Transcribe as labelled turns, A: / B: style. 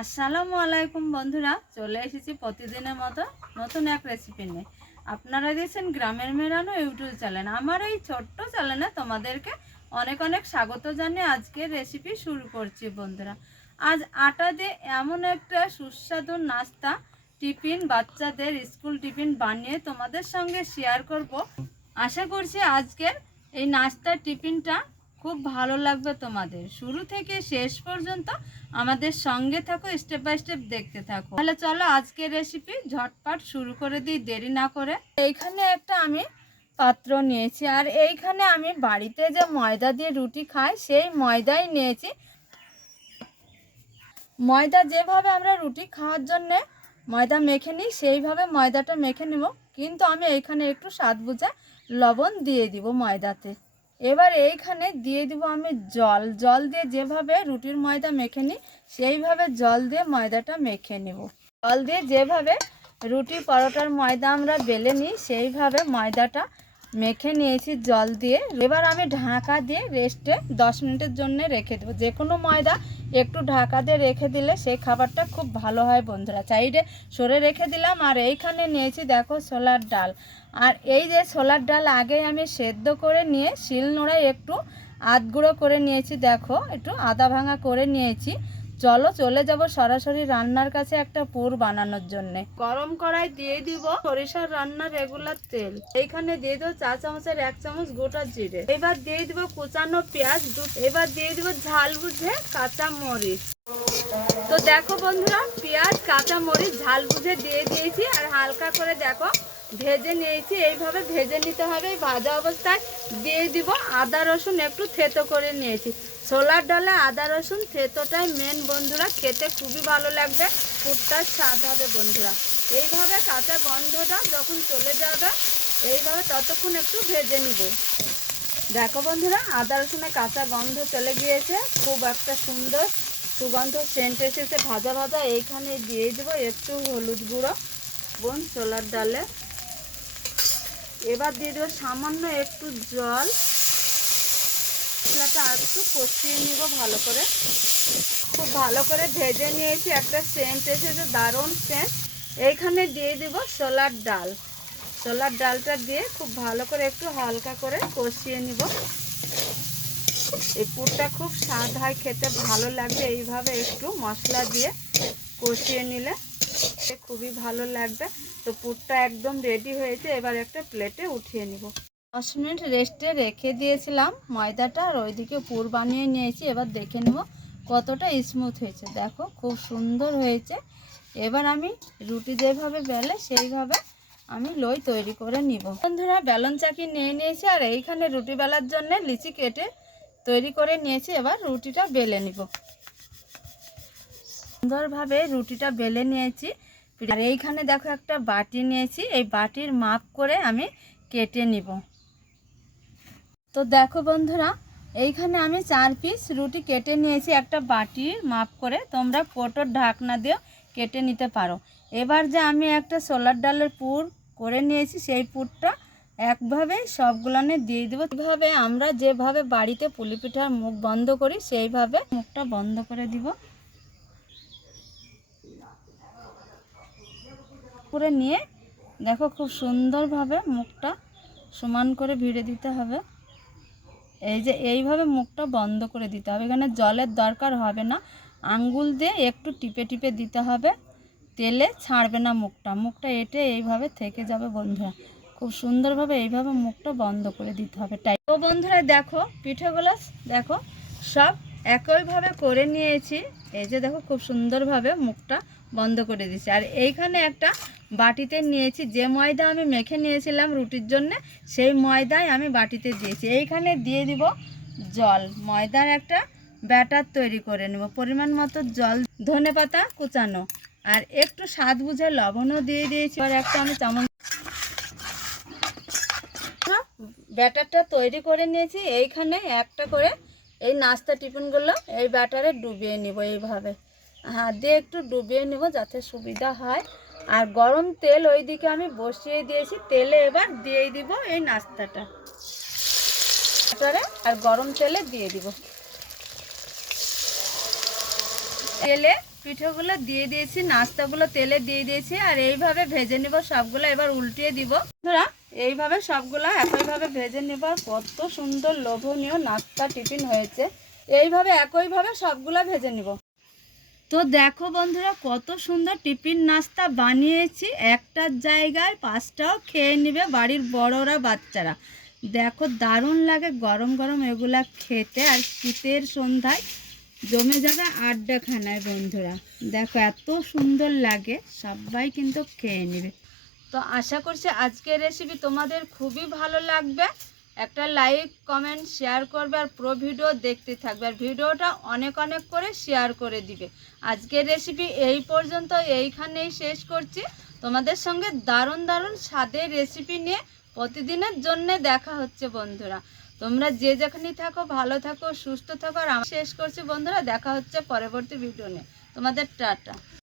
A: আসসালামু আলাইকুম বন্ধুরা, চলে এসেছি প্রতিদিনের মতো নতুন এক রেসিপি নিয়ে। আপনারা দিয়েছেন গ্রামের মেরানো ইউটিউব চ্যানেল আমার এই ছোট্ট চ্যানেলে তোমাদেরকে অনেক অনেক স্বাগত জানিয়ে আজকে রেসিপি শুরু করছি বন্ধুরা। আজ আটা দিয়ে এমন একটা সুস্বাদু নাস্তা, টিফিন, বাচ্চাদের স্কুল টিফিন বানিয়ে তোমাদের সঙ্গে শেয়ার করব। আশা করছি আজকের এই নাস্তা টিফিনটা খুব ভালো লাগবে তোমাদের। শুরু থেকে শেষ পর্যন্ত আমাদের সঙ্গে থাকো স্টেপ বাই স্টেপ দেখতে থাকো। তাহলে চলো আজকের রেসিপি ঝটপট শুরু করে দিই, দেরি না করে। এইখানে একটা আমি পাত্র নিয়েছি, আর এইখানে আমি বাড়িতে যে ময়দা দিয়ে রুটি খাই, সেই ময়দাই নিয়েছি। ময়দা যেভাবে আমরা রুটি খাওয়ার জন্যে ময়দা মেখে নিই, সেইভাবে ময়দাটা মেখে নেব। কিন্তু আমি এইখানে একটু স্বাদ বুঝে লবণ দিয়ে দিব ময়দাতে। এবার এইখানে দিয়ে দিব আমি জল। জল দিয়ে যেভাবে রুটির ময়দা মেখে নিই, সেইভাবে জল দিয়ে ময়দাটা মেখে নেব। জল দিয়ে যেভাবে রুটি, পরোটার ময়দা আমরা বেলে নিই, সেইভাবে ময়দাটা মেখে নিয়েছি জল দিয়ে। এবার আমি ঢাকা দিয়ে রেস্টে দশ মিনিটের জন্য রেখে দেবো। যে কোনো ময়দা একটু ঢাকা দিয়ে রেখে দিলে সেই খাবারটা খুব ভালো হয় বন্ধুরা। সাইডে সরে রেখে দিলাম। আর এইখানে নিয়েছি দেখো ছোলার ডাল। আর এই যে ছোলার ডাল আগে আমি সেদ্ধ করে নিয়ে শিল নোড়ায় একটু আধ গুঁড়ো করে নিয়েছি। দেখো একটু আদা ভাঙা করে নিয়েছি। চলো চলে যাব সরাসরি রান্নার কাছে একটা পুর বানানোর জন্যে। গরম কড়াই দিয়ে দিব সরিষার রান্নার রেগুলার তেল। এইখানে দিয়ে দেবো চা চামচের এক চামচ গোটা জিরে। এবার দিয়ে দিব কুচানো পেঁয়াজ এবার দিয়ে দিব ঝাল বুঝে কাঁচা মরিচ। তো দেখো বন্ধুরা, পেঁয়াজ, কাঁচা মরিচ, ঝাল বুঝে দিয়ে দিয়েছি। আর হালকা করে দেখো ভেজে নিয়েছি, এইভাবে ভেজে নিতে হবে। ভাজা অবস্থায় দিয়ে দিব আদা, রসুন একটু থেতো করে নিয়েছি। ছোলার ডালে আদা, রসুন থেতোটাই মেন বন্ধুরা, খেতে খুবই ভালো লাগবে, পুরটার স্বাদ হবে বন্ধুরা। এইভাবে কাঁচা গন্ধটা যখন চলে যাবে, এইভাবে ততক্ষণ একটু ভেজে নিব। দেখো বন্ধুরা, আদা, রসুনের কাঁচা গন্ধ চলে গিয়েছে, খুব একটা সুন্দর সুগন্ধ সেন্ট এসেছে। ভাজা ভাজা এইখানে দিয়ে দেবো একটু হলুদ গুঁড়ো। বোন, ছোলার ডালে এবার দিয়ে দেবো সামান্য একটু জল। মশলাটা আর একটু কষিয়ে নিব ভালো করে। খুব ভালো করে ভেজে নিয়েছি, একটা সেন্ট এসেছে, দারুণ সেন্ট। এইখানে দিয়ে দিব ছোলার ডাল। ছোলার ডালটা দিয়ে খুব ভালো করে একটু হালকা করে কষিয়ে নিব। এই পুরটা খুব স্বাদ হয়, খেতে ভালো লাগবে। এইভাবে একটু মশলা দিয়ে কষিয়ে নিলে। খুবই ভালো লাগবে। তো পুরটা একদম রেডি হয়েছে, এবার একটা প্লেটে উঠিয়ে নিব। দশ মিনিট রেস্টে রেখে দিয়েছিলাম ময়দাটা, আর ওইদিকে পুর বানিয়ে নিয়েছি, এবার দেখে নেব কতটা স্মুথ হয়েছে। দেখো, খুব সুন্দর হয়েছে। এবার আমি রুটি যেভাবে বেলে, সেইভাবে আমি লই তৈরি করে নিব। বন্ধুরা, বেলন চাকি নিয়ে নিয়েছি, আর এইখানে রুটি বেলার জন্য লিচি কেটে তৈরি করে নিয়েছি। এবার রুটিটা বেলে নিব। সুন্দরভাবে রুটিটা বেলে নিয়েছি। আর এইখানে দেখো একটা বাটি নিয়েছি। এই বাটির মাপ করে আমি কেটে নিব। তো দেখো বন্ধুরা, এইখানে আমি চার পিস রুটি কেটে নিয়েছি। একটা বাটির মাপ করে তোমরা কোটোর ঢাকনা দিয়েও কেটে নিতে পারো। এবার যে আমি একটা সোলার ডালের পুর করে নিয়েছি, সেই পুরটা একভাবে সবগুলানে দিয়ে দেবো। এইভাবে আমরা যেভাবে বাড়িতে পুলি পিঠার মুখ বন্ধ করি, সেইভাবে মুখটা বন্ধ করে দিব। করে নিয়ে দেখো খুব সুন্দরভাবে মুখটা সমান করে ভিড়ে দিতে হবে। এই যে এইভাবে মুখটা বন্ধ করে দিতে হবে। এখানে জলের দরকার হবে না। আঙ্গুল দিয়ে একটু টিপে টিপে দিতে হবে। তেলে ছাড়বে না মুখটা। মুখটা এটে এইভাবে থেকে যাবে বন্ধুরা। খুব সুন্দরভাবে এইভাবে মুখটা বন্ধ করে দিতে হবে। তাই তো বন্ধুরা দেখো পিঠেগুলো দেখো, সব একইভাবে করে নিয়েছি। এই যে দেখো, খুব সুন্দরভাবে মুখটা বন্ধ করে দিয়েছি। আর এইখানে একটা বাটিতে নিয়েছি, যে ময়দা আমি মেখে নিয়েছিলাম রুটির জন্য, সেই ময়দায় আমি বাটিতে দিয়েছি। এইখানে দিয়ে দিব জল, ময়দার একটা ব্যাটার তৈরি করে নেব। পরিমাণ মতো জল, ধনে পাতা কুচানো, আর একটু স্বাদ বুঝে লবণও দিয়ে দিয়েছি। আর একটা আমি চামচ ব্যাটারটা তৈরি করে নিয়েছি। এইখানে একটা করে এই নাস্তা টিফিনগুলো এই ব্যাটারে ডুবিয়ে নিব এইভাবে। হাত দিয়ে একটু ডুবিয়ে নেব যাতে সুবিধা হয়। আর গরম তেল ওইদিকে আমি বসিয়ে দিয়েছি, তেলে এবার দিয়ে দিব এই নাস্তাটা। আর গরম তেলে দিয়ে দিব। তেলে পিঠেগুলো দিয়ে দিয়েছি, নাস্তাগুলো তেলে দিয়ে দিয়েছি, আর এইভাবে ভেজে নিব সবগুলো, এবার উল্টিয়ে দিব। বন্ধুরা, এইভাবে সবগুলো, একইভাবে ভেজে নেব আর কত সুন্দর লোভনীয় নাস্তা টিফিন হয়েছে। এইভাবে, একইভাবে সবগুলো ভেজে নিব। তো দেখো বন্ধুরা, কত সুন্দর টিফিন নাস্তা বানিয়েছি। একটার জায়গায় পাঁচটাও খেয়ে নেবে বাড়ির বড়রা, বাচ্চারা। দেখো, দারুণ লাগে গরম গরম এগুলা খেতে। আর শীতের সন্ধ্যায় জমে যাবে আড্ডাখানায় বন্ধুরা। দেখো, এত সুন্দর লাগে, সবাই কিন্তু খেয়ে নেবে। তো আশা করছি আজকের রেসিপি তোমাদের খুবই ভালো লাগবে। একটা লাইক কমেন্ট শেয়ার করবে আর পুরো ভিডিও দেখতে থাকবে। আর ভিডিওটা অনেক অনেক করে শেয়ার করে দিবে। আজকের রেসিপি এই পর্যন্ত, এইখানেই শেষ করছি। তোমাদের সঙ্গে দারুণ দারুণ স্বাদের রেসিপি নিয়ে প্রতিদিনের জন্য দেখা হচ্ছে, বন্ধুরা। তোমরা যে যেখানেই থাকো, ভালো থাকো, সুস্থ থাকো, আর আমি শেষ করছি, বন্ধুরা। দেখা হচ্ছে পরবর্তী ভিডিও নিয়ে। তোমাদের টাটা।